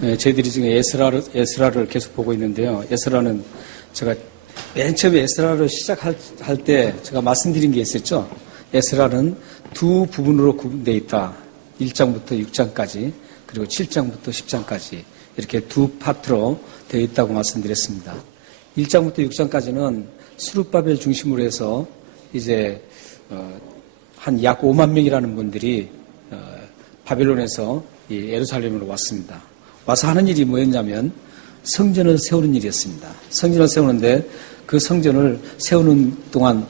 네, 저희들이 지금 에스라를 계속 보고 있는데요. 에스라는 제가 맨 처음에 에스라를 시작할 때 제가 말씀드린 게 있었죠. 에스라는 두 부분으로 구분되어 있다. 1장부터 6장까지 그리고 7장부터 10장까지 이렇게 두 파트로 되어 있다고 말씀드렸습니다. 1장부터 6장까지는 스룹바벨 중심으로 해서 이제 한 약 5만 명이라는 분들이 바벨론에서 예루살렘으로 왔습니다. 와서 하는 일이 뭐였냐면 성전을 세우는 일이었습니다. 성전을 세우는데 그 성전을 세우는 동안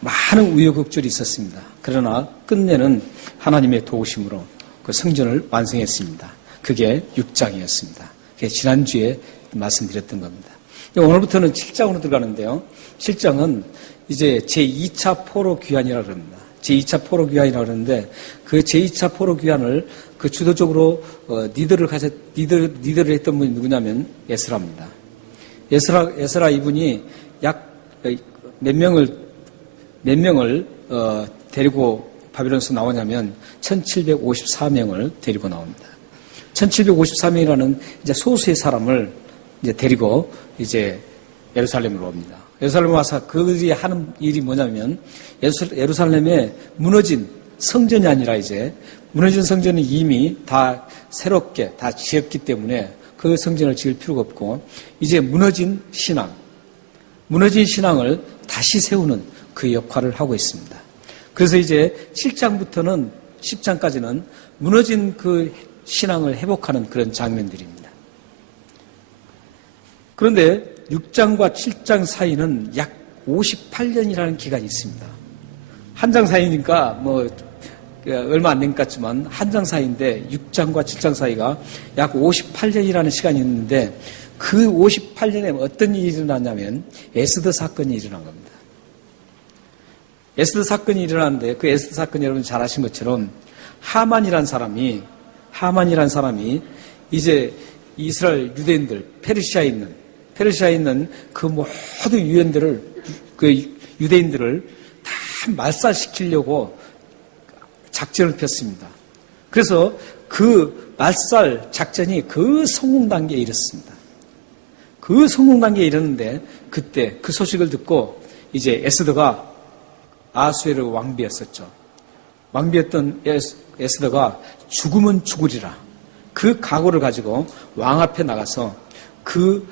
많은 우여곡절이 있었습니다. 그러나 끝내는 하나님의 도우심으로 그 성전을 완성했습니다. 그게 6장이었습니다. 그게 지난주에 말씀드렸던 겁니다. 오늘부터는 7장으로 들어가는데요. 7장은 이제 제2차 포로 귀환이라고 합니다. 제2차 포로 귀환이라고 하는데 그 제2차 포로 귀환을 그 주도적으로 리더를 했던 분이 누구냐면 에스라입니다. 에스라 이분이 약 몇 명을 데리고 바벨론에서 나오냐면 1754명을 데리고 나옵니다. 1754명이라는 이제 소수의 사람을 이제 데리고 이제 예루살렘으로 옵니다. 예루살렘에 와서 그들이 하는 일이 뭐냐면 예루살렘에 무너진 성전이 아니라 이제 무너진 성전은 이미 다 새롭게 다 지었기 때문에 그 성전을 지을 필요가 없고 이제 무너진 신앙을 다시 세우는 그 역할을 하고 있습니다. 그래서 이제 7장부터는 10장까지는 무너진 그 신앙을 회복하는 그런 장면들입니다. 그런데 6장과 7장 사이는 약 58년이라는 기간이 있습니다. 한 장 사이니까 뭐 얼마 안 된 것 같지만 한 장 사이인데 6장과 7장 사이가 약 58년이라는 시간이 있는데 그 58년에 어떤 일이 일어났냐면 에스더 사건이 일어난 겁니다. 에스더 사건이 일어났는데 그 에스더 사건이 여러분 잘 아신 것처럼 하만이란 사람이 이제 이스라엘 유대인들 페르시아에 있는 그 모든 유대인들을 다 말살시키려고 작전을 폈습니다. 그래서 그 말살 작전이 그 성공 단계에 이르렀습니다. 그 성공 단계에 이르는데 그때 그 소식을 듣고 이제 에스더가 아수에르 왕비였었죠. 왕비였던 에스더가 죽으면 죽으리라. 그 각오를 가지고 왕 앞에 나가서 그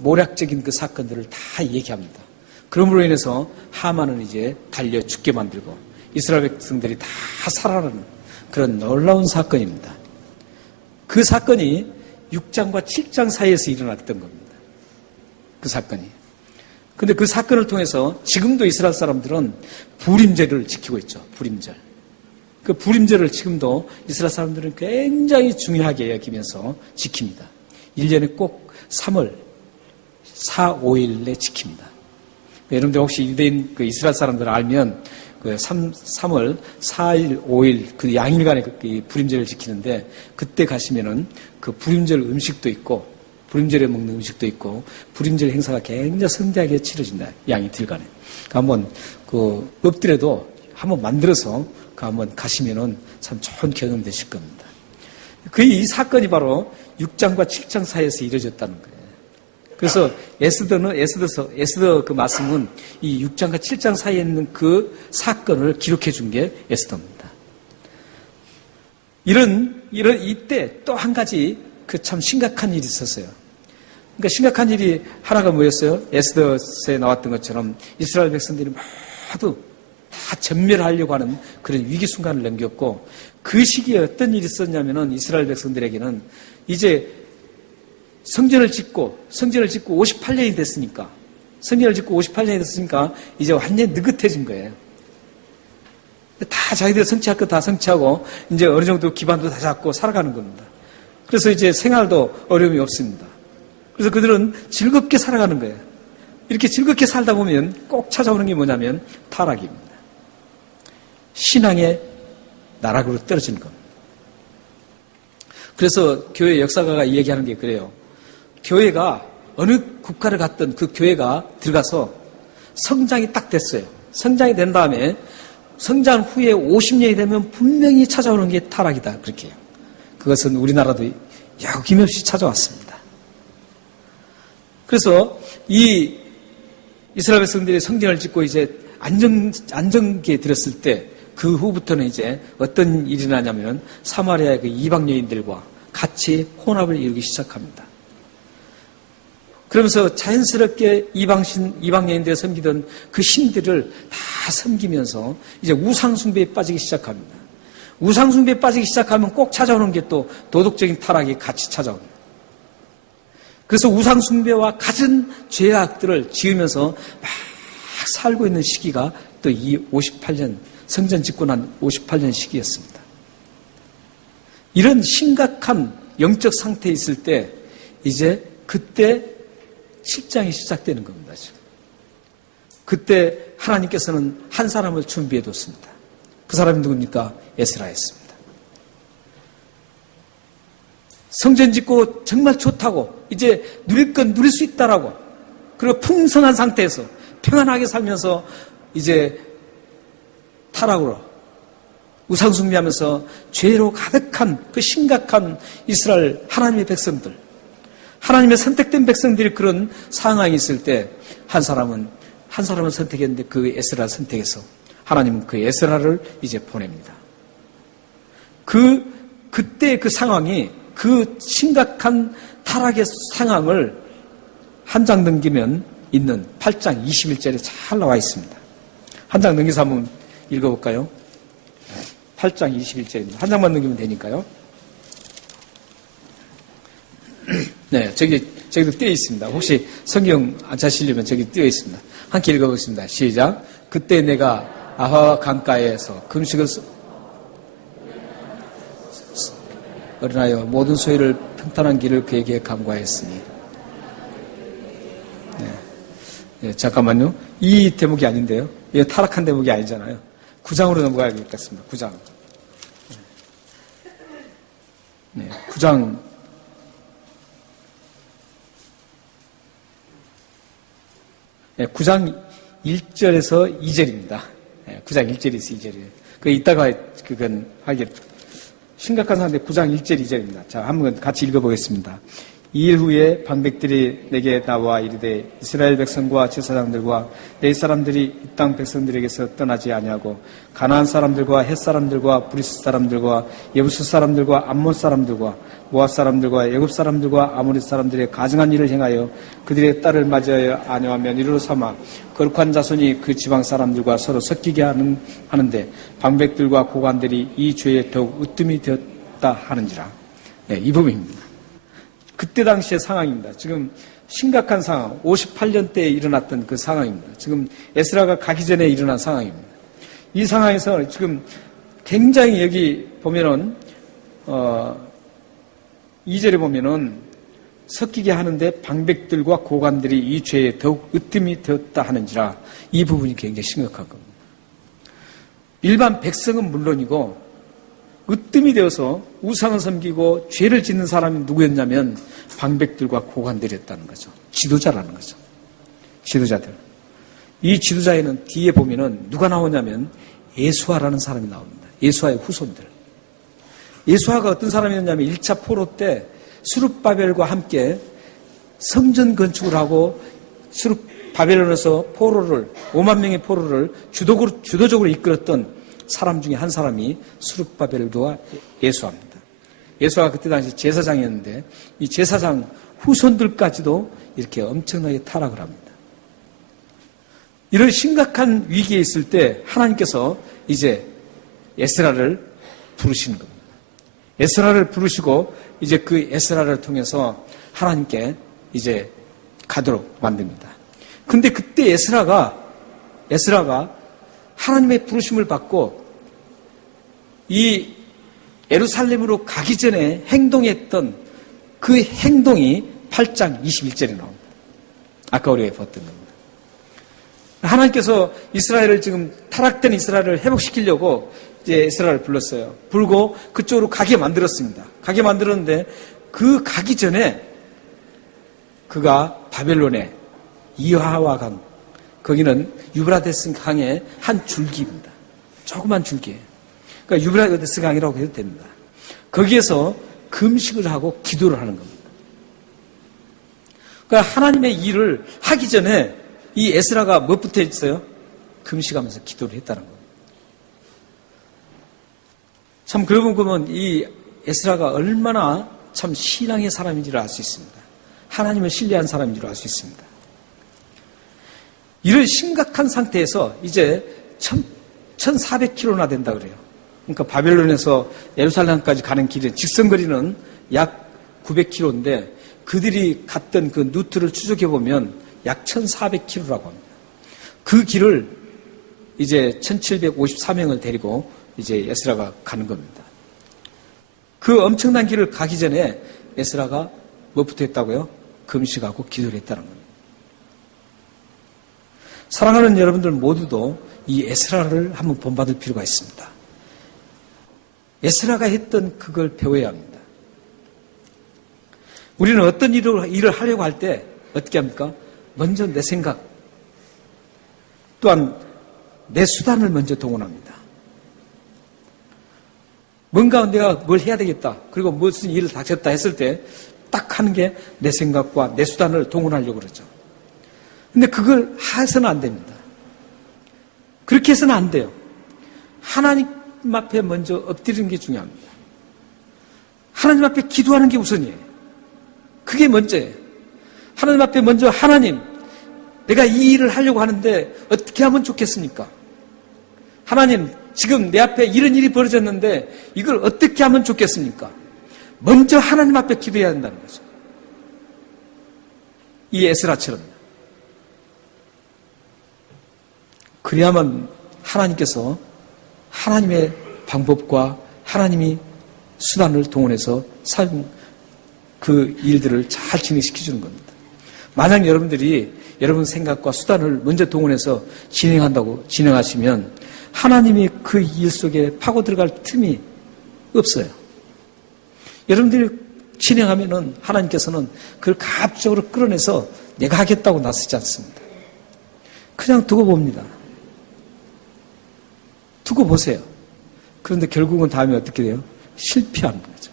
모략적인 그 사건들을 다 얘기합니다. 그러므로 인해서 하만은 이제 달려 죽게 만들고 이스라엘 백성들이 다 살아나는 그런 놀라운 사건입니다. 그 사건이 6장과 7장 사이에서 일어났던 겁니다. 그 사건이. 근데 그 사건을 통해서 지금도 이스라엘 사람들은 불임절을 지키고 있죠. 불임절. 그 불임절을 지금도 이스라엘 사람들은 굉장히 중요하게 여기면서 지킵니다. 1년에 꼭 3월 4, 5일에 지킵니다. 여러분들 혹시 유대인 그 이스라엘 사람들을 알면 그 3월 4일, 5일 그 양일간의 그 불임절을 지키는데 그때 가시면은 그 불임절 음식도 있고 불임절에 먹는 음식도 있고 불임절 행사가 굉장히 성대하게 치러진다. 양이틀간에. 한번 그 없더라도 한번 만들어서 그 한번 가시면은 참 좋은 경험 되실 겁니다. 이 사건이 바로 6장과 7장 사이에서 이루어졌다는 거예요. 그래서 에스더 그 말씀은 이 6장과 7장 사이에 있는 그 사건을 기록해 준 게 에스더입니다. 이때 또 한 가지 그 참 심각한 일이 있었어요. 그러니까 심각한 일이 하나가 뭐였어요? 에스더에 나왔던 것처럼 이스라엘 백성들이 모두 다 전멸하려고 하는 그런 위기 순간을 넘겼고 그 시기에 어떤 일이 있었냐면은 이스라엘 백성들에게는 이제 성전을 짓고 58년이 됐으니까 이제 완전히 느긋해진 거예요. 다 자기들 성취할 거 다 성취하고 이제 어느 정도 기반도 다 잡고 살아가는 겁니다. 그래서 이제 생활도 어려움이 없습니다. 그래서 그들은 즐겁게 살아가는 거예요. 이렇게 즐겁게 살다 보면 꼭 찾아오는 게 뭐냐면 타락입니다. 신앙의 나락으로 떨어지는 겁니다. 그래서 교회 역사가가 얘기하는 게 그래요. 교회가 어느 국가를 갔던 그 교회가 들어가서 성장이 딱 됐어요. 성장이 된 다음에 성장 후에 50년이 되면 분명히 찾아오는 게 타락이다. 그렇게 해요. 그것은 우리나라도 여김없이 찾아왔습니다. 그래서 이 이스라엘 백성들이 성전을 짓고 이제 안정기에 들었을 때 그 후부터는 이제 어떤 일이 나냐면 사마리아의 그 이방 여인들과 같이 혼합을 이루기 시작합니다. 그러면서 자연스럽게 이방 여인들이 섬기던 그 신들을 다 섬기면서 이제 우상숭배에 빠지기 시작합니다. 우상숭배에 빠지기 시작하면 꼭 찾아오는 게 또 도덕적인 타락이 같이 찾아옵니다. 그래서 우상숭배와 갖은 죄악들을 지으면서 막 살고 있는 시기가 또 이 58년, 성전 짓고 난 58년 시기였습니다. 이런 심각한 영적 상태에 있을 때 이제 그때 실장이 시작되는 겁니다. 지금. 그때 하나님께서는 한 사람을 준비해 뒀습니다. 그 사람이 누굽니까? 에스라였습니다. 성전 짓고 정말 좋다고 이제 누릴 건 누릴 수 있다라고 그리고 풍성한 상태에서 평안하게 살면서 이제 타락으로 우상숭배하면서 죄로 가득한 그 심각한 이스라엘 하나님의 백성들, 하나님의 선택된 백성들이 그런 상황이 있을 때 한 사람은 선택했는데 그 에스라를 선택해서 하나님은 그 에스라를 이제 보냅니다. 그때 그 상황이 그 심각한 타락의 상황을 한 장 넘기면 있는 8장 21절에 잘 나와 있습니다. 한 장 넘겨서 한번 읽어볼까요? 8장 21절입니다. 한 장만 넘기면 되니까요. 네, 저기도 띄어 있습니다. 혹시 성경 안 찾으시려면 저기 띄어 있습니다. 함께 읽어보겠습니다. 시작. 그때 내가 아하 강가에서 금식을 어린아이여 모든 소유를 평탄한 길을 그에게 간과했으니. 네, 잠깐만요. 이 대목이 아닌데요. 이게 타락한 대목이 아니잖아요. 9장으로 넘어가야 되겠습니다. 9장. 네, 9장. 네, 9장 1절에서 2절입니다. 네, 9장 1절에서 2절이에요. 이따가 그건 하겠죠. 심각한 상황인데 9장 1절 2절입니다. 자, 한번 같이 읽어보겠습니다. 2일 후에 방백들이 내게 나와 이르되 이스라엘 백성과 제사장들과 내 사람들이 이 땅 백성들에게서 떠나지 아니하고 가나안 사람들과 헷 사람들과 브리스 사람들과 예부스 사람들과 암몬 사람들과 모압 사람들과 애굽 사람들과 아모리 사람들의 가증한 일을 행하여 그들의 딸을 맞이하여 아내와 며느리로 삼아 거룩한 자손이 그 지방 사람들과 서로 섞이게 하는데 방백들과 고관들이 이 죄에 더욱 으뜸이 되었다 하는지라. 네, 이 부분입니다. 그때 당시의 상황입니다. 지금 심각한 상황, 58년 때에 일어났던 그 상황입니다. 지금 에스라가 가기 전에 일어난 상황입니다. 이 상황에서 지금 굉장히 여기 보면은 2절에 보면은 섞이게 하는데 방백들과 고관들이 이 죄에 더욱 으뜸이 되었다 하는지라 이 부분이 굉장히 심각한 겁니다. 일반 백성은 물론이고 으뜸이 되어서 우상을 섬기고 죄를 짓는 사람이 누구였냐면 방백들과 고관들이었다는 거죠. 지도자라는 거죠. 지도자들. 이 지도자에는 뒤에 보면은 누가 나오냐면 예수아라는 사람이 나옵니다. 예수아의 후손들. 예수아가 어떤 사람이었냐면 1차 포로 때 수룹바벨과 함께 성전 건축을 하고 바벨론에서 5만 명의 포로를 주도적으로 이끌었던 사람 중에 한 사람이 수룹바벨과 예수아입니다. 예수아가 그때 당시 제사장이었는데 이 제사장 후손들까지도 이렇게 엄청나게 타락을 합니다. 이런 심각한 위기에 있을 때 하나님께서 이제 에스라를 부르시는 겁니다. 에스라를 부르시고 이제 그 에스라를 통해서 하나님께 이제 가도록 만듭니다. 근데 그때 에스라가 하나님의 부르심을 받고 이 예루살렘으로 가기 전에 행동했던 그 행동이 8장 21절에 나옵니다. 아까 우리가 봤던 겁니다. 하나님께서 이스라엘을 지금 타락된 이스라엘을 회복시키려고 이제 에스라를 불렀어요. 불고 그쪽으로 가게 만들었습니다. 가게 만들었는데 그 가기 전에 그가 바벨론의 이하와 강, 거기는 유브라데스 강의 한 줄기입니다. 조그만 줄기예요. 그러니까 유브라데스 강이라고 해도 됩니다. 거기에서 금식을 하고 기도를 하는 겁니다. 그러니까 하나님의 일을 하기 전에 이 에스라가 무엇부터 했어요? 금식하면서 기도를 했다는 겁니다. 참 그러고 보면 이 에스라가 얼마나 참 신앙의 사람인지를 알 수 있습니다. 하나님을 신뢰한 사람인 줄 알 수 있습니다. 이런 심각한 상태에서 이제 1400km나 된다 그래요. 그러니까 바벨론에서 예루살렘까지 가는 길은 직선거리는 약 900km인데 그들이 갔던 그 루트를 추적해 보면 약 1400km라고 합니다. 그 길을 이제 1754명을 데리고 이제 에스라가 가는 겁니다. 그 엄청난 길을 가기 전에 에스라가 무엇부터 했다고요? 금식하고 기도를 했다는 겁니다. 사랑하는 여러분들 모두도 이 에스라를 한번 본받을 필요가 있습니다. 에스라가 했던 그걸 배워야 합니다. 우리는 어떤 일을 하려고 할 때 어떻게 합니까? 먼저 내 생각, 또한 내 수단을 먼저 동원합니다. 뭔가 내가 뭘 해야 되겠다. 그리고 무슨 일을 닥쳤다 했을 때 딱 하는 게 내 생각과 내 수단을 동원하려고 그러죠. 근데 그걸 해서는 안 됩니다. 그렇게 해서는 안 돼요. 하나님 앞에 먼저 엎드리는 게 중요합니다. 하나님 앞에 기도하는 게 우선이에요. 그게 먼저예요. 하나님 앞에 먼저 하나님, 내가 이 일을 하려고 하는데 어떻게 하면 좋겠습니까? 하나님, 지금 내 앞에 이런 일이 벌어졌는데 이걸 어떻게 하면 좋겠습니까? 먼저 하나님 앞에 기도해야 한다는 거죠. 이 에스라처럼. 그래야만 하나님께서 하나님의 방법과 하나님이 수단을 동원해서 그 일들을 잘 진행시켜주는 겁니다. 만약 여러분들이 여러분 생각과 수단을 먼저 동원해서 진행하시면 하나님이 그 일 속에 파고 들어갈 틈이 없어요. 여러분들이 진행하면은 하나님께서는 그걸 가압적으로 끌어내서 내가 하겠다고 나서지 않습니다. 그냥 두고 봅니다. 두고 보세요. 그런데 결국은 다음에 어떻게 돼요? 실패하는 거죠.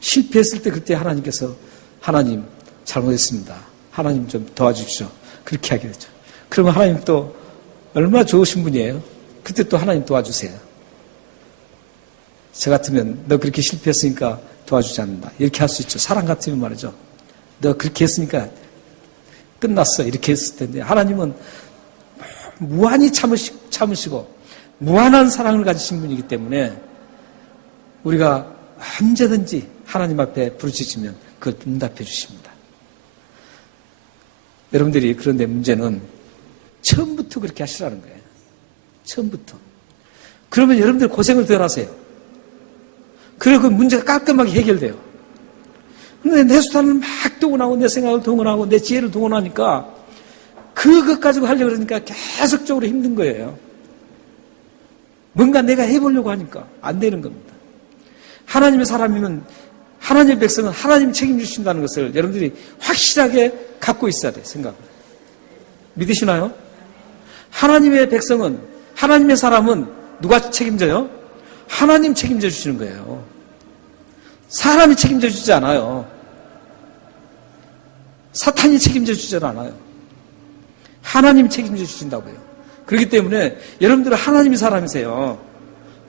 실패했을 때 그때 하나님께서 하나님 잘못했습니다. 하나님 좀 도와주십시오. 그렇게 하게 되죠. 그러면 하나님 또 얼마나 좋으신 분이에요. 그때 또 하나님 도와주세요. 저 같으면 너 그렇게 실패했으니까 도와주지 않는다. 이렇게 할 수 있죠. 사람 같으면 말이죠. 너 그렇게 했으니까 끝났어. 이렇게 했을 텐데 하나님은 무한히 참으시고 무한한 사랑을 가지신 분이기 때문에 우리가 언제든지 하나님 앞에 부르짖으면 그걸 응답해 주십니다. 여러분들이 그런데 문제는 처음부터 그렇게 하시라는 거예요. 처음부터. 그러면 여러분들 고생을 덜 하세요. 그리고 그 문제가 깔끔하게 해결돼요. 그런데 내 수단을 막 동원하고 내 생각을 동원하고 내 지혜를 동원하니까 그것 가지고 하려고 그러니까 계속적으로 힘든 거예요. 뭔가 내가 해보려고 하니까 안 되는 겁니다. 하나님의 사람이면 하나님의 백성은 하나님 책임지신다는 것을 여러분들이 확실하게 갖고 있어야 돼요. 생각을. 믿으시나요? 하나님의 백성은 하나님의 사람은 누가 책임져요? 하나님 책임져 주시는 거예요. 사람이 책임져 주지 않아요. 사탄이 책임져 주지 않아요. 하나님 책임져 주신다고요. 그렇기 때문에 여러분들은 하나님의 사람이세요.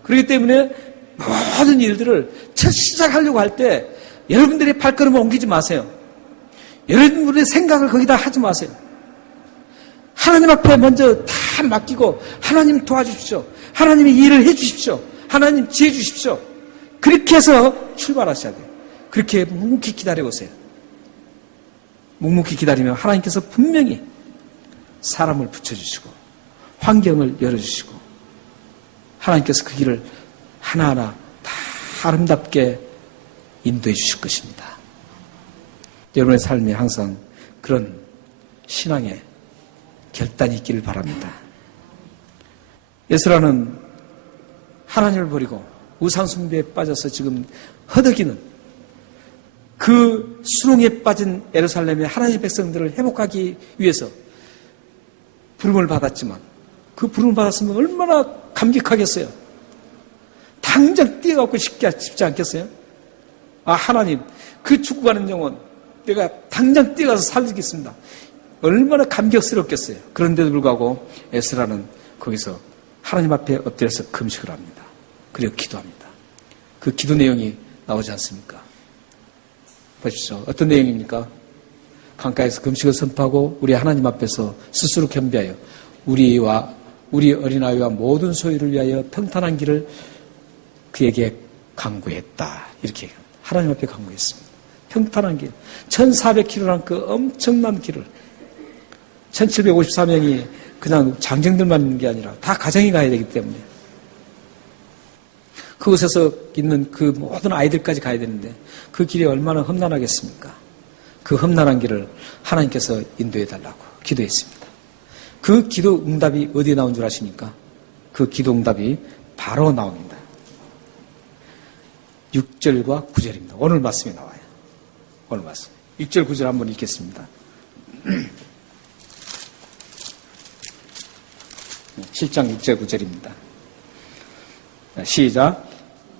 그렇기 때문에 모든 일들을 첫 시작하려고 할 때 여러분들의 발걸음을 옮기지 마세요. 여러분들의 생각을 거기다 하지 마세요. 하나님 앞에 먼저 다 맡기고 하나님 도와주십시오. 하나님이 일을 해 주십시오. 하나님 지혜 주십시오. 그렇게 해서 출발하셔야 돼요. 그렇게 묵묵히 기다려보세요. 묵묵히 기다리면 하나님께서 분명히 사람을 붙여주시고 환경을 열어주시고 하나님께서 그 길을 하나하나 다 아름답게 인도해 주실 것입니다. 여러분의 삶에 항상 그런 신앙의 결단이 있기를 바랍니다. 에스라는 하나님을 버리고 우상숭배에 빠져서 지금 허덕이는 그 수렁에 빠진 예루살렘의 하나님의 백성들을 회복하기 위해서 부름을 받았지만 그 부름을 받았으면 얼마나 감격하겠어요. 당장 뛰어가고 싶지 않겠어요? 아, 하나님, 그 죽어가는 영혼 내가 당장 뛰어가서 살리겠습니다. 얼마나 감격스럽겠어요. 그런데도 불구하고 에스라는 거기서 하나님 앞에 엎드려서 금식을 합니다. 그리고 기도합니다. 그 기도 내용이 나오지 않습니까? 보십시오. 어떤 내용입니까? 강가에서 금식을 선포하고 우리 하나님 앞에서 스스로 겸비하여 우리와 우리 어린아이와 모든 소유를 위하여 평탄한 길을 그에게 강구했다. 이렇게 하나님 앞에 강구했습니다. 평탄한 길. 1400km란 그 엄청난 길을 1754명이 그냥 장정들만 있는 게 아니라 다 가정이 가야 되기 때문에 그곳에서 있는 그 모든 아이들까지 가야 되는데 그 길이 얼마나 험난하겠습니까? 그 험난한 길을 하나님께서 인도해 달라고 기도했습니다. 그 기도 응답이 어디에 나온 줄 아십니까? 그 기도 응답이 바로 나옵니다. 6절과 9절입니다. 오늘 말씀에 나와요. 오늘 말씀. 6절, 9절 한번 읽겠습니다. 7장 6절, 9절입니다. 시작.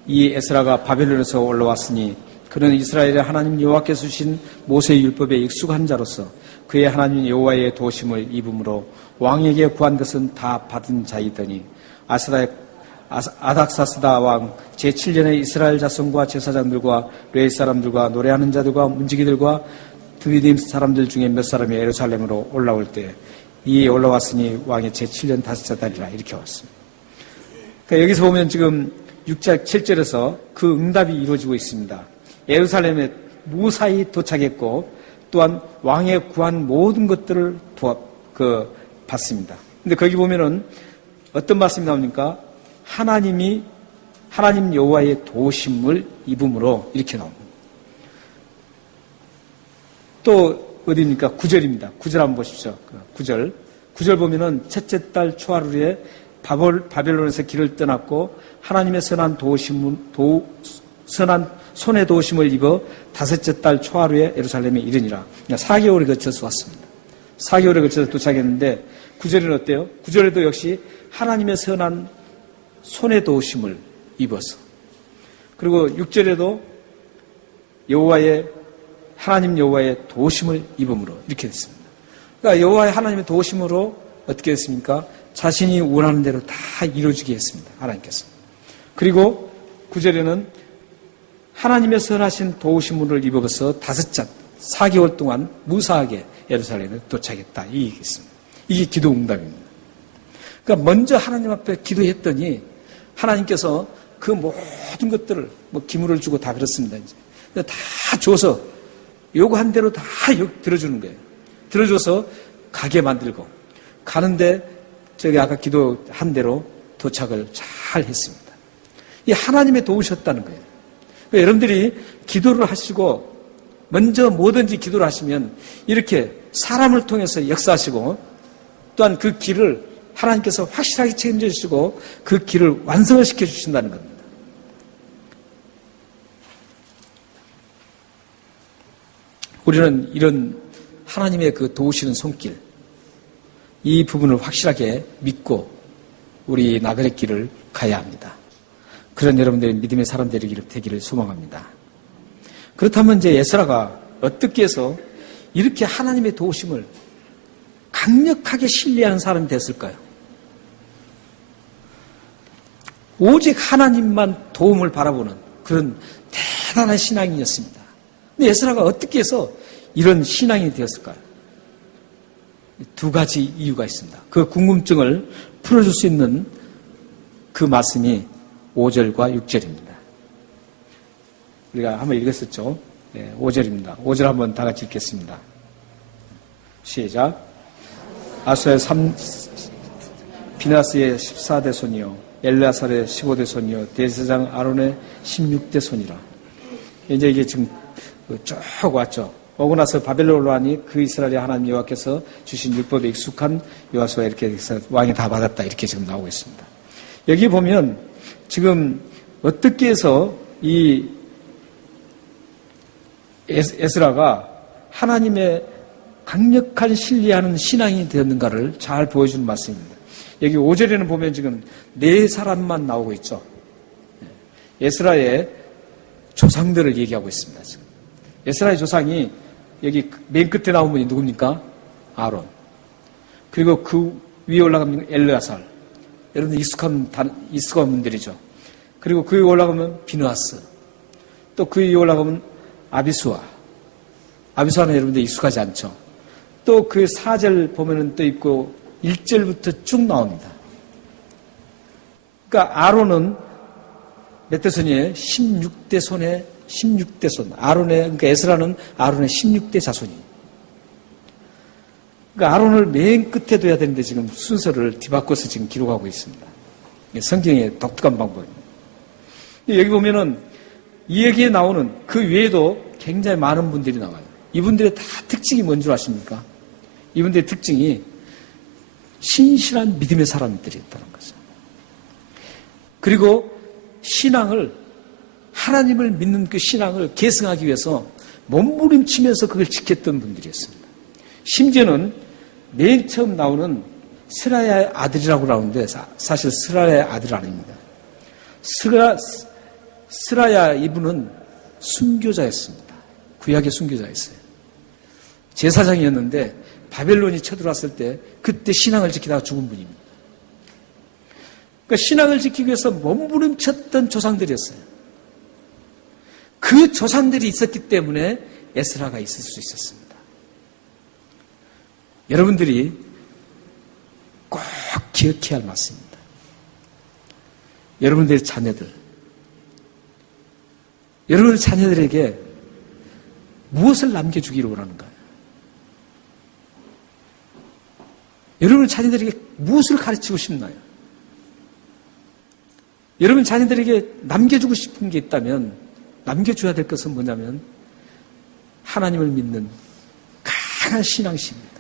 이 에스라가 바벨론에서 올라왔으니 그는 이스라엘의 하나님 여호와께서 주신 모세의 율법에 익숙한 자로서 그의 하나님 여호와의 도심을 입음으로 왕에게 구한 것은 다 받은 자이더니 아닥사스다 왕 제7년에 이스라엘 자손과 제사장들과 레위 사람들과 노래하는 자들과 문지기들과 드비딤 사람들 중에 몇 사람이 예루살렘으로 올라올 때 이 올라왔으니 왕의 제7년 다섯째 달이라 이렇게 왔습니다. 그러니까 여기서 보면 지금 6절 7절에서 그 응답이 이루어지고 있습니다. 예루살렘에 무사히 도착했고 또한 왕의 구한 모든 것들을 받습니다. 근데 거기 보면은 어떤 말씀이 나옵니까? 하나님 여호와의 도심을 입음으로 이렇게 나옵니다. 또 어디입니까? 9절입니다. 9절 한번 보십시오. 9절 보면은 첫째 달 초하루에 바벨론에서 길을 떠났고 하나님의 선한 손의 도심을 입어 다섯째 달 초하루에 예루살렘에 이르니라. 4개월에 거쳐서 왔습니다. 4개월에 걸쳐서 도착했는데 9절은 어때요? 9절에도 역시 하나님의 선한 손의 도심을 입어서 그리고 6절에도 하나님 여호와의 도심을 입음으로 이렇게 됐습니다. 그러니까 여호와의 하나님의 도심으로 어떻게 됐습니까? 자신이 원하는 대로 다 이루어지게 했습니다. 하나님께서. 그리고 9절에는 하나님의 선하신 도심을 입어서 4개월 동안 무사하게 예루살렘에 도착했다. 이 얘기겠습니다. 이게 기도 응답입니다. 그러니까 먼저 하나님 앞에 기도했더니 하나님께서 그 모든 것들을 기물을 주고 다 그렇습니다. 이제 다 줘서 요구한 대로 다 들어주는 거예요. 들어줘서 가게 만들고 가는데 저기 아까 기도한 대로 도착을 잘 했습니다. 이 하나님의 도우셨다는 거예요. 그러니까 여러분들이 기도를 하시고 먼저 뭐든지 기도를 하시면 이렇게 사람을 통해서 역사하시고 또한 그 길을 하나님께서 확실하게 책임져 주시고 그 길을 완성을 시켜 주신다는 겁니다. 우리는 이런 하나님의 그 도우시는 손길, 이 부분을 확실하게 믿고 우리 나그네 길을 가야 합니다. 그런 여러분들의 믿음의 사람들이 되기를 소망합니다. 그렇다면 이제 에스라가 어떻게 해서 이렇게 하나님의 도우심을 강력하게 신뢰하는 사람이 됐을까요? 오직 하나님만 도움을 바라보는 그런 대단한 신앙이었습니다. 근데 에스라가 어떻게 해서 이런 신앙이 되었을까요? 두 가지 이유가 있습니다. 그 궁금증을 풀어줄 수 있는 그 말씀이 5절과 6절입니다. 우리가 한번 읽었었죠? 네, 5절입니다. 5절 한번 다 같이 읽겠습니다. 시작. 아수의 비나스의 14대 손이요 엘레아살의 15대 손이요 대제사장 아론의 16대 손이라. 이제 이게 지금 쭉 왔죠. 오고 나서 바벨론으로 하니 그 이스라엘의 하나님 여호와께서 주신 율법에 익숙한 여호수아 이렇게 해서 왕이 다 받았다. 이렇게 지금 나오고 있습니다. 여기 보면 지금 어떻게 해서 이 에스라가 하나님의 강력한 신뢰하는 신앙이 되었는가를 잘 보여주는 말씀입니다. 여기 5절에는 보면 지금 4사람만 나오고 있죠. 에스라의 조상들을 얘기하고 있습니다. 지금. 에스라의 조상이 여기 맨 끝에 나온 분이 누굽니까? 아론. 그리고 그 위에 올라가면 엘르아살. 여러분들 익숙한 분들이죠. 그리고 그 위에 올라가면 비느하스. 또 그 위에 올라가면 아비수아. 아비수아는 여러분들 익숙하지 않죠. 또 그 4절 보면은 또 있고 1절부터 쭉 나옵니다. 그러니까 아론은 몇 대 손이에요? 16대 손에 16대 손. 그러니까 에스라는 아론의 16대 자손이. 그러니까 아론을 맨 끝에 둬야 되는데 지금 순서를 뒤바꿔서 지금 기록하고 있습니다. 성경의 독특한 방법입니다. 여기 보면은 이 얘기에 나오는 그 외에도 굉장히 많은 분들이 나와요. 이분들의 다 특징이 뭔 줄 아십니까? 이분들의 특징이 신실한 믿음의 사람들이었다는 거죠. 그리고 신앙을, 하나님을 믿는 그 신앙을 계승하기 위해서 몸부림치면서 그걸 지켰던 분들이었습니다. 심지어는 맨 처음 나오는 스라야의 아들이라고 나오는데 사실 스라야의 아들 아닙니다. 스라야 이분은 순교자였습니다. 구약의 순교자였어요. 제사장이었는데 바벨론이 쳐들어왔을 때 그때 신앙을 지키다가 죽은 분입니다. 그러니까 신앙을 지키기 위해서 몸부림쳤던 조상들이었어요. 그 조상들이 있었기 때문에 에스라가 있을 수 있었습니다. 여러분들이 꼭 기억해야 할 말씀입니다. 여러분들의 자녀들에게 무엇을 남겨주기를 원하는가요? 여러분 자녀들에게 무엇을 가르치고 싶나요? 여러분 자녀들에게 남겨주고 싶은 게 있다면 남겨줘야 될 것은 뭐냐면 하나님을 믿는 강한 신앙심입니다.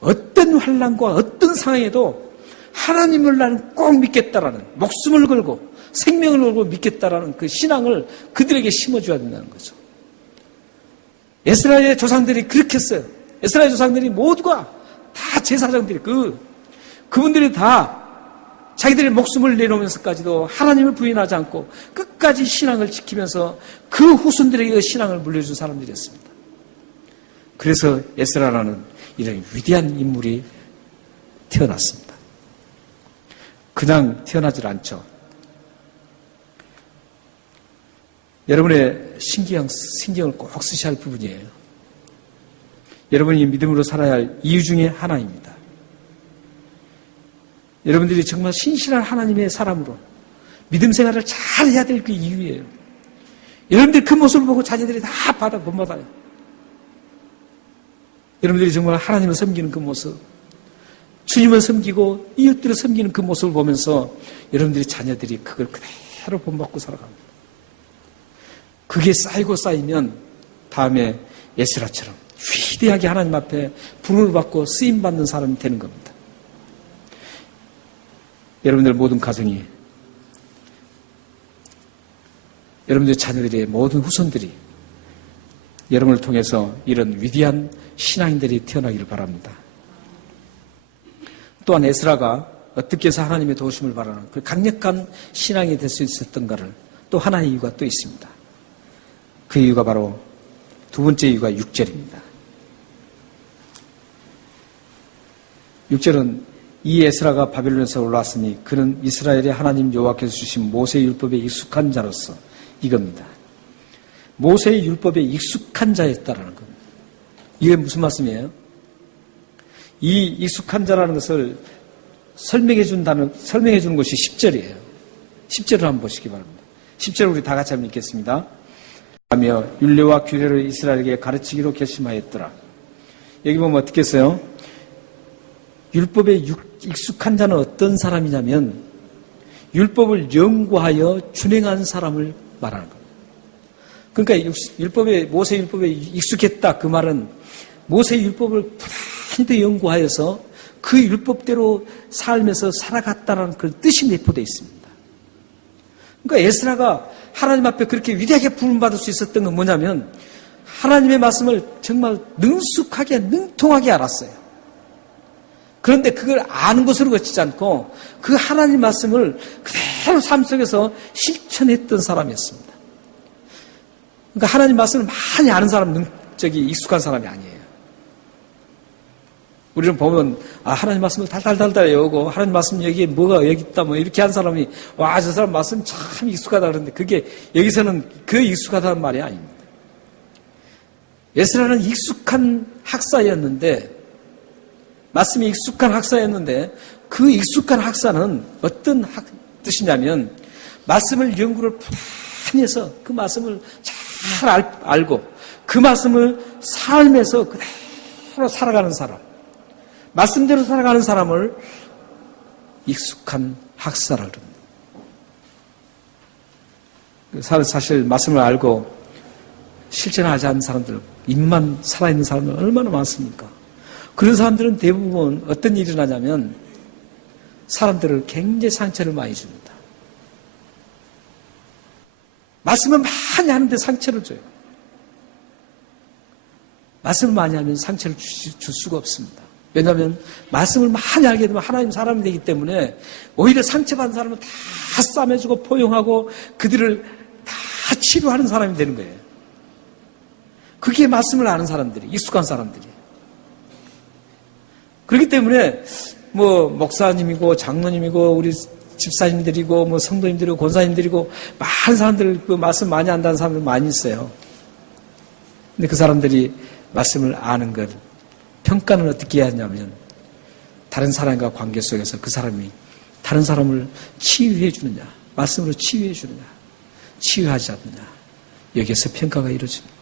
어떤 환난과 어떤 상황에도 하나님을 나는 꼭 믿겠다라는, 목숨을 걸고 생명을 걸고 믿겠다라는 그 신앙을 그들에게 심어줘야 된다는 거죠. 에스라의 조상들이 그렇게 했어요. 에스라의 조상들이 모두가 다 제사장들이 그분들이 다 자기들의 목숨을 내놓으면서까지도 하나님을 부인하지 않고 끝까지 신앙을 지키면서 그 후손들에게 신앙을 물려준 사람들이었습니다. 그래서 에스라라는 이런 위대한 인물이 태어났습니다. 그냥 태어나질 않죠. 여러분의 신경을 꼭 쓰셔야 할 부분이에요. 여러분이 믿음으로 살아야 할 이유 중에 하나입니다. 여러분들이 정말 신실한 하나님의 사람으로 믿음 생활을 잘 해야 될 그 이유예요. 여러분들 그 모습을 보고 자녀들이 다 본받아요. 여러분들이 정말 하나님을 섬기는 그 모습, 주님을 섬기고 이웃들을 섬기는 그 모습을 보면서 여러분들이 자녀들이 그걸 그대로 본받고 살아갑니다. 그게 쌓이면 다음에 에스라처럼 위대하게 하나님 앞에 부름을 받고 쓰임받는 사람이 되는 겁니다. 여러분들 모든 가정이, 여러분들 자녀들의 모든 후손들이 여러분을 통해서 이런 위대한 신앙인들이 태어나기를 바랍니다. 또한 에스라가 어떻게 해서 하나님의 도우심을 바라는 그 강력한 신앙이 될 수 있었던가를 또 하나의 이유가 또 있습니다. 그 이유가 바로 두 번째 이유가 6절입니다. 6절은 이 에스라가 바벨론에서 올라왔으니 그는 이스라엘의 하나님 여호와께서 주신 모세의 율법에 익숙한 자로서 이겁니다. 모세의 율법에 익숙한 자였다라는 겁니다. 이게 무슨 말씀이에요? 이 익숙한 자라는 것을 설명해 주는 것이 10절이에요. 10절을 한번 보시기 바랍니다. 10절 우리 다 같이 한번 읽겠습니다. 하며 율례와 규례를 이스라엘에게 가르치기로 결심하였더라. 여기 보면 어떻게 했어요? 율법에 익숙한 자는 어떤 사람이냐면 율법을 연구하여 준행한 사람을 말하는 겁니다. 그러니까 모세 율법에 익숙했다 그 말은 모세 율법을 부단히 연구하여서 그 율법대로 살면서 살아갔다는 그 뜻이 내포되어 있습니다. 그러니까 에스라가 하나님 앞에 그렇게 위대하게 부름받을 수 있었던 건 뭐냐면 하나님의 말씀을 정말 능숙하게 능통하게 알았어요. 그런데 그걸 아는 것으로 그치지 않고 그 하나님 말씀을 그대로 삶 속에서 실천했던 사람이었습니다. 그러니까 하나님 말씀을 많이 아는 사람은 익숙한 사람이 아니에요. 우리는 보면, 하나님 말씀을 달달달달 외우고, 하나님 말씀 여기에 뭐가 여기 있다, 뭐 이렇게 한 사람이, 저 사람 말씀 참 익숙하다 그러는데, 그게 여기서는 그 익숙하다는 말이 아닙니다. 에스라는 익숙한 학사였는데, 말씀이 익숙한 학사였는데, 그 익숙한 학사는 어떤 뜻이냐면, 말씀을 연구를 부단히 해서 그 말씀을 잘 알고, 그 말씀을 삶에서 그대로 살아가는 사람, 말씀대로 살아가는 사람을 익숙한 학사라 그럽니다. 사실 말씀을 알고 실천하지 않는 사람들, 입만 살아있는 사람들 얼마나 많습니까? 그런 사람들은 대부분 어떤 일이 일어나냐면 사람들을 굉장히 상처를 많이 줍니다. 말씀을 많이 하는데 상처를 줘요. 말씀을 많이 하면 상처를 줄 수가 없습니다. 왜냐하면 말씀을 많이 알게 되면 하나님 사람이 되기 때문에 오히려 상처받은 사람은 다 싸매주고 포용하고 그들을 다 치료하는 사람이 되는 거예요. 그게 말씀을 아는 사람들이, 익숙한 사람들이. 그렇기 때문에 목사님이고 장로님이고 우리 집사님들이고 성도님들이고 권사님들이고 많은 사람들 그 말씀 많이 안다는 사람들 많이 있어요. 근데 그 사람들이 말씀을 아는 걸 평가는 어떻게 해야 하냐면 다른 사람과 관계 속에서 그 사람이 다른 사람을 치유해 주느냐, 말씀으로 치유해 주느냐, 치유하지 않느냐, 여기에서 평가가 이루어집니다.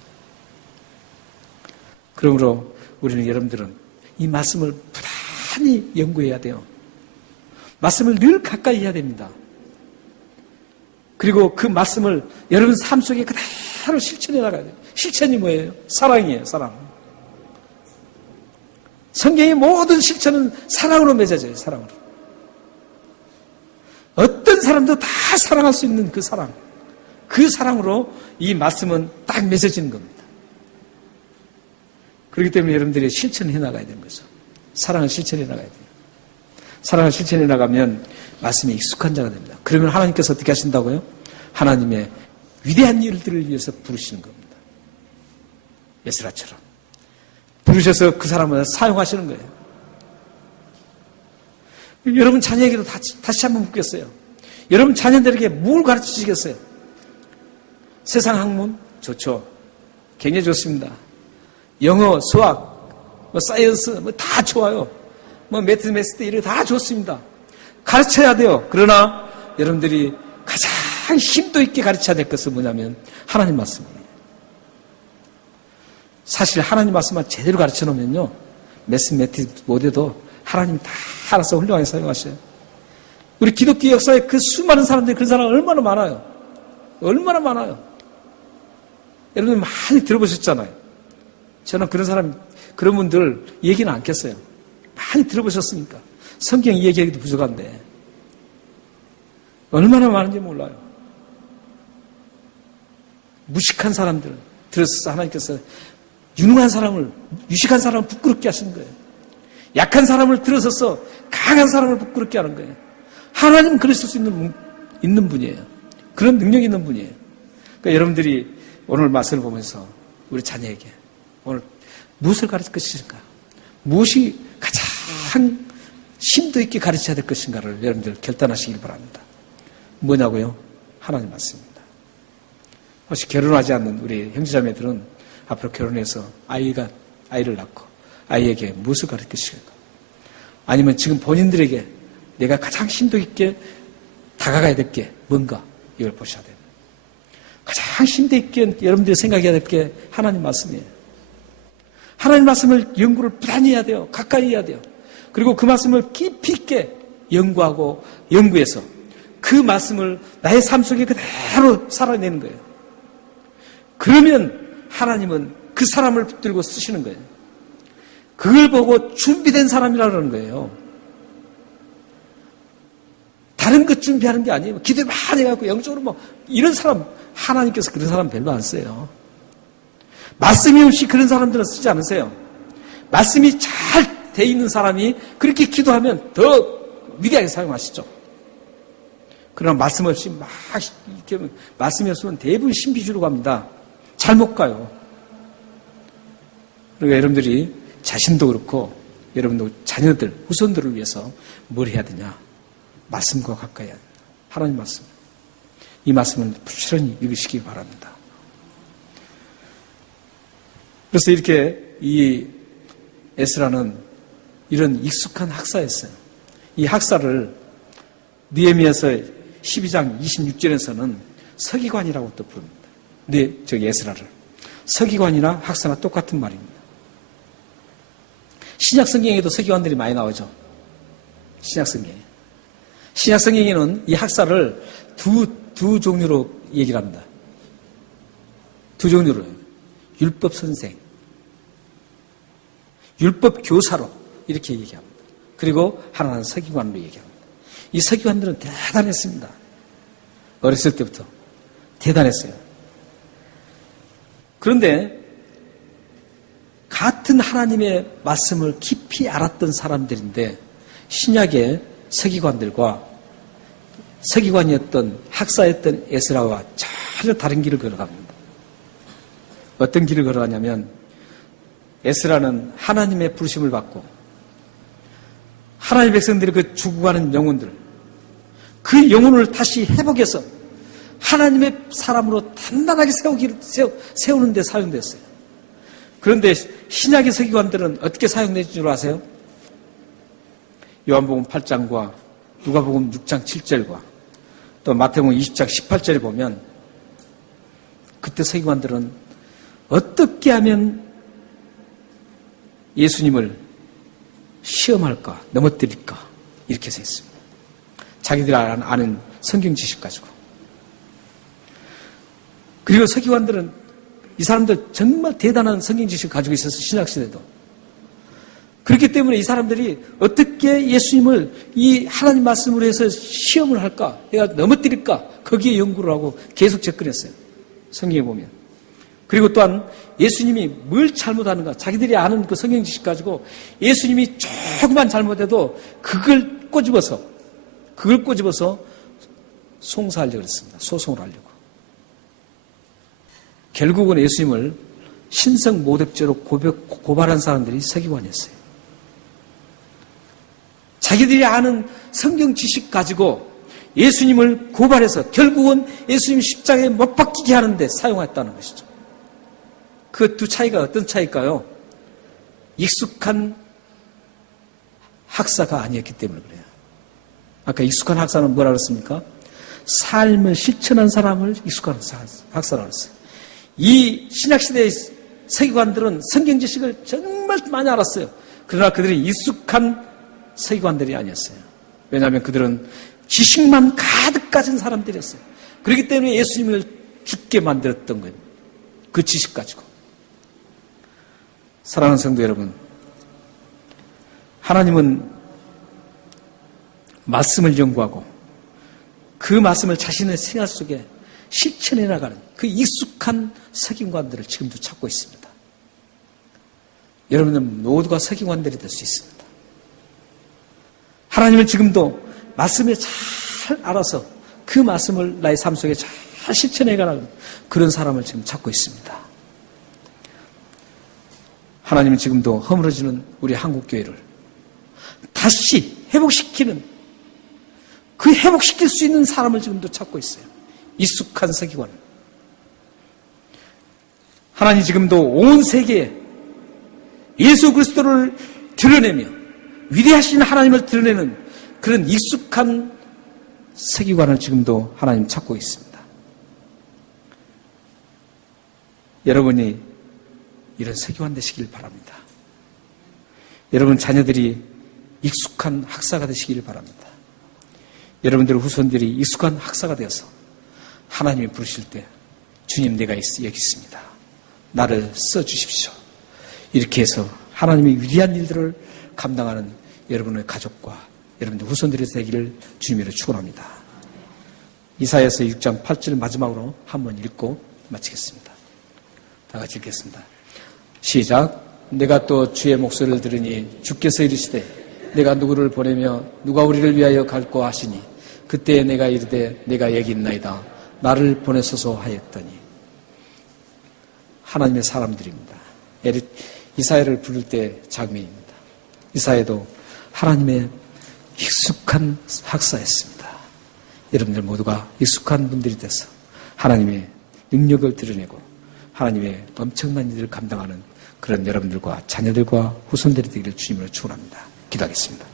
그러므로 우리는 여러분들은 이 말씀을 부단히 연구해야 돼요. 말씀을 늘 가까이 해야 됩니다. 그리고 그 말씀을 여러분 삶 속에 그대로 실천해 나가야 돼요. 실천이 뭐예요? 사랑이에요, 사랑. 성경의 모든 실천은 사랑으로 맺어져요, 사랑으로. 어떤 사람도 다 사랑할 수 있는 그 사랑. 그 사랑으로 이 말씀은 딱 맺어지는 겁니다. 그렇기 때문에 여러분들이 실천해 나가야 되는 거죠. 사랑을 실천해 나가야 돼요. 사랑을 실천해 나가면 말씀에 익숙한 자가 됩니다. 그러면 하나님께서 어떻게 하신다고요? 하나님의 위대한 일들을 위해서 부르시는 겁니다. 에스라처럼. 부르셔서 그 사람을 사용하시는 거예요. 여러분 자녀에게도 다시 한번 묻겠어요. 여러분 자녀들에게 뭘 가르치시겠어요? 세상 학문? 좋죠. 굉장히 좋습니다. 영어, 수학, 사이언스, 다 좋아요. 매트메스트 이런 거 다 좋습니다. 가르쳐야 돼요. 그러나 여러분들이 가장 힘도 있게 가르쳐야 될 것은 뭐냐면 하나님 말씀이에요. 사실 하나님 말씀만 제대로 가르쳐 놓으면요. 매트메스트 못해도 하나님 다 알아서 훌륭하게 사용하셔요. 우리 기독교 역사에 그 수많은 사람들이 그런 사람 얼마나 많아요. 얼마나 많아요. 여러분 많이 들어보셨잖아요. 저는 그런 분들 얘기는 않겠어요. 많이 들어보셨으니까. 성경 얘기하기도 부족한데. 얼마나 많은지 몰라요. 무식한 사람들 들어서 하나님께서 유능한 사람을, 유식한 사람을 부끄럽게 하시는 거예요. 약한 사람을 들어서서 강한 사람을 부끄럽게 하는 거예요. 하나님은 그러실 수 있는 분이에요. 그런 능력이 있는 분이에요. 그러니까 여러분들이 오늘 말씀을 보면서 우리 자녀에게 오늘 무엇을 가르칠 것인가? 무엇이 가장 심도 있게 가르쳐야 될 것인가를 여러분들 결단하시길 바랍니다. 뭐냐고요? 하나님 말씀입니다. 혹시 결혼하지 않는 우리 형제자매들은 앞으로 결혼해서 아이를 낳고 아이에게 무엇을 가르칠 것인가? 아니면 지금 본인들에게 내가 가장 심도 있게 다가가야 될 게 뭔가 이걸 보셔야 돼요. 가장 심도 있게 여러분들이 생각해야 될 게 하나님 말씀이에요. 하나님 말씀을 연구를 부단히 해야 돼요. 가까이 해야 돼요. 그리고 그 말씀을 깊이 있게 연구해서 그 말씀을 나의 삶 속에 그대로 살아내는 거예요. 그러면 하나님은 그 사람을 붙들고 쓰시는 거예요. 그걸 보고 준비된 사람이라고 그러는 거예요. 다른 것 준비하는 게 아니에요. 기도 많이 해갖고 영적으로 이런 사람, 하나님께서 그런 사람 별로 안 써요. 말씀이 없이 그런 사람들은 쓰지 않으세요. 말씀이 잘 돼 있는 사람이 그렇게 기도하면 더 위대하게 사용하시죠. 그러나 말씀 없이 이렇게 말씀이 없으면 대부분 신비주의로 갑니다. 잘못 가요. 그러니까 여러분들이 자신도 그렇고 여러분도 자녀들, 후손들을 위해서 뭘 해야 되냐? 말씀과 가까이 해야 된다. 하나님 말씀. 이 말씀을 부지런히 읽으시기 바랍니다. 그래서 이렇게 이 에스라는 이런 익숙한 학사였어요. 이 학사를 느헤미야서 12장 26절에서는 서기관이라고 또 부릅니다. 저기 에스라를. 서기관이나 학사나 똑같은 말입니다. 신약 성경에도 서기관들이 많이 나오죠. 신약 성경에. 신약 성경에는 이 학사를 두 종류로 얘기를 합니다. 두 종류로. 율법 선생, 율법 교사로 이렇게 얘기합니다. 그리고 하나는 서기관으로 얘기합니다. 이 서기관들은 대단했습니다. 어렸을 때부터 대단했어요. 그런데 같은 하나님의 말씀을 깊이 알았던 사람들인데 신약의 서기관들과 서기관이었던 학사였던 에스라와 전혀 다른 길을 걸어갑니다. 어떤 길을 걸어가냐면 에스라는 하나님의 부르심을 받고 하나님의 백성들이 그 죽어가는 영혼들, 그 영혼을 다시 회복해서 하나님의 사람으로 단단하게 세우는 데 사용됐어요. 그런데 신약의 서기관들은 어떻게 사용된 줄 아세요? 요한복음 8장과 누가복음 6장 7절과 또 마태복음 20장 18절에 보면 그때 서기관들은 어떻게 하면 예수님을 시험할까, 넘어뜨릴까 이렇게 써 있습니다. 자기들이 아는 성경 지식 가지고. 그리고 서기관들은 이 사람들 정말 대단한 성경 지식을 가지고 있어서 신약시대도. 그렇기 때문에 이 사람들이 어떻게 예수님을 이 하나님 말씀으로 해서 시험을 할까, 내가 넘어뜨릴까 거기에 연구를 하고 계속 접근했어요. 성경에 보면. 그리고 또한 예수님이 뭘 잘못하는가 자기들이 아는 그 성경 지식 가지고 예수님이 조금만 잘못해도 그걸 꼬집어서 송사하려고 했습니다. 소송을 하려고. 결국은 예수님을 신성 모독죄로 고발한 사람들이 서기관이었어요. 자기들이 아는 성경 지식 가지고 예수님을 고발해서 결국은 예수님 십자가에 못 박히게 하는데 사용했다는 것이죠. 그 두 차이가 어떤 차이일까요? 익숙한 학사가 아니었기 때문에 그래요. 아까 익숙한 학사는 뭐라 그랬습니까? 삶을 실천한 사람을 익숙한 학사라고 했어요. 이 신약시대의 서기관들은 성경 지식을 정말 많이 알았어요. 그러나 그들이 익숙한 서기관들이 아니었어요. 왜냐하면 그들은 지식만 가득 가진 사람들이었어요. 그렇기 때문에 예수님을 죽게 만들었던 거예요. 그 지식 가지고. 사랑하는 성도 여러분, 하나님은 말씀을 연구하고 그 말씀을 자신의 생활 속에 실천해 나가는 그 익숙한 서기관들을 지금도 찾고 있습니다. 여러분은 모두가 서기관들이 될 수 있습니다. 하나님은 지금도 말씀에 잘 알아서 그 말씀을 나의 삶 속에 잘 실천해 가는 그런 사람을 지금 찾고 있습니다. 하나님은 지금도 허물어지는 우리 한국교회를 다시 회복시키는 그 회복시킬 수 있는 사람을 지금도 찾고 있어요. 익숙한 서기관. 하나님 지금도 온 세계에 예수 그리스도를 드러내며 위대하신 하나님을 드러내는 그런 익숙한 서기관을 지금도 하나님 찾고 있습니다. 여러분이 이런 서기관 되시길 바랍니다. 여러분 자녀들이 익숙한 학사가 되시길 바랍니다. 여러분들의 후손들이 익숙한 학사가 되어서 하나님이 부르실 때 주님 내가 여기 있습니다. 나를 써주십시오. 이렇게 해서 하나님의 위대한 일들을 감당하는 여러분의 가족과 여러분들 후손들이 되기를 주님으로 축원합니다. 이사야서 6장 8절 마지막으로 한번 읽고 마치겠습니다. 다 같이 읽겠습니다. 시작. 내가 또 주의 목소리를 들으니 주께서 이르시되 내가 누구를 보내며 누가 우리를 위하여 갈고 하시니 그때 내가 이르되 내가 여기 있나이다. 나를 보내소서 하였더니 하나님의 사람들입니다. 이사야를 부를 때 장면입니다. 이사야도 하나님의 익숙한 학사였습니다. 여러분들 모두가 익숙한 분들이 돼서 하나님의 능력을 드러내고 하나님의 엄청난 일을 감당하는 그런 여러분들과 자녀들과 후손들이 되기를 주님으로 축원합니다. 기도하겠습니다.